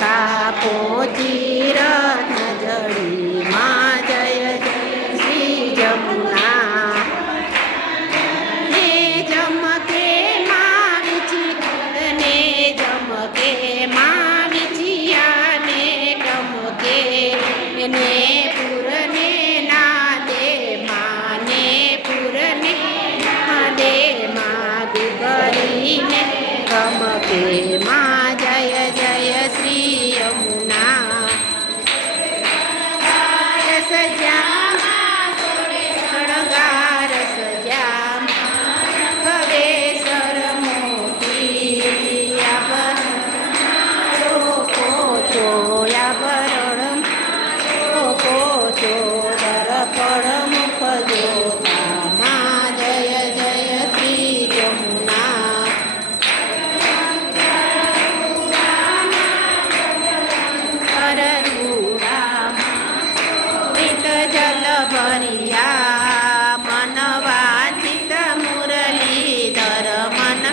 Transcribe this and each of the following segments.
ખા પહોંચી રત્ન જડી માં જય જય શ્રી જમુના ને જમકે માં વિચી ને જમકે માં વિચિયા ને ગમકે ને પૂરને ના દે માને પૂરને ના દે માં કરીને ગમકે માં જય જય શ્રી યમુના સજામાં શણગાર સજામ કવે સર મોતી આભરણ પોચો આભરણ પોચો દર્પણ મુખ જોતા માં જય જય શ્રી યમુના જલ ભરિયા મન વાચિત મુરલીધર મન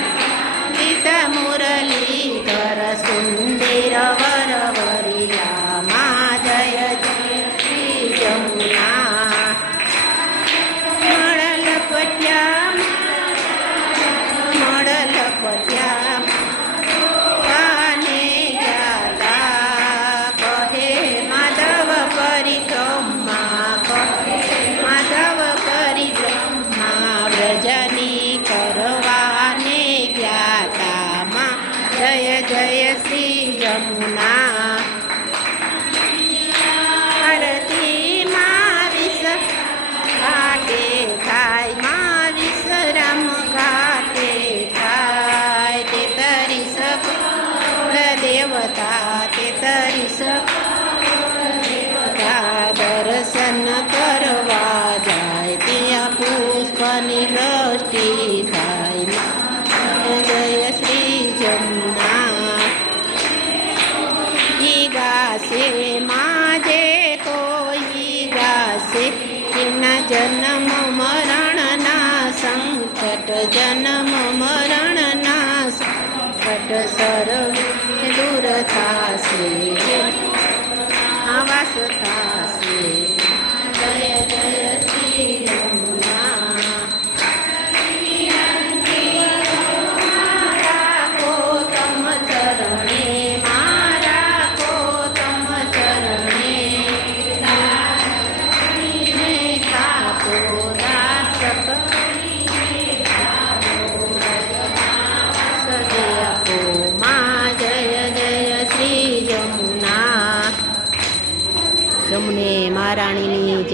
ચિત મુરલીધર સુંદર વર વરિયા માં જય જય શ્રી જમુના મળલ પટ્યા કાને ગાતા કહે માધવ પરિક્રમા માધવ પરિક્રમા વ્રજની કરવાને જ્ઞાતા માં જય જય શ્રી જમુના આરતી માં વિષ ઘાટે થાય માં વિશ્રામ ઘાટે થાય તે તરી સકળ દેવતા તે તરી દર્શન કરવા જાય ત્યાં પુષ્પની દ્રષ્ટિ થાય જય શ્રી જમુના ઈ ગાશે માં જે કોઈ ગાશે એના જન્મ મરણના સંકટ જન્મ મરણના સંકટ સર્વે દૂર થાશે આવાસ થાશે જય જય શ્રી યમુના રાખો તમ ચરણે મારા કો તમ ચરણે ઠાકો દાસ સદયકો માં જય જય શ્રી યમુના જમુને મહારાણીની જય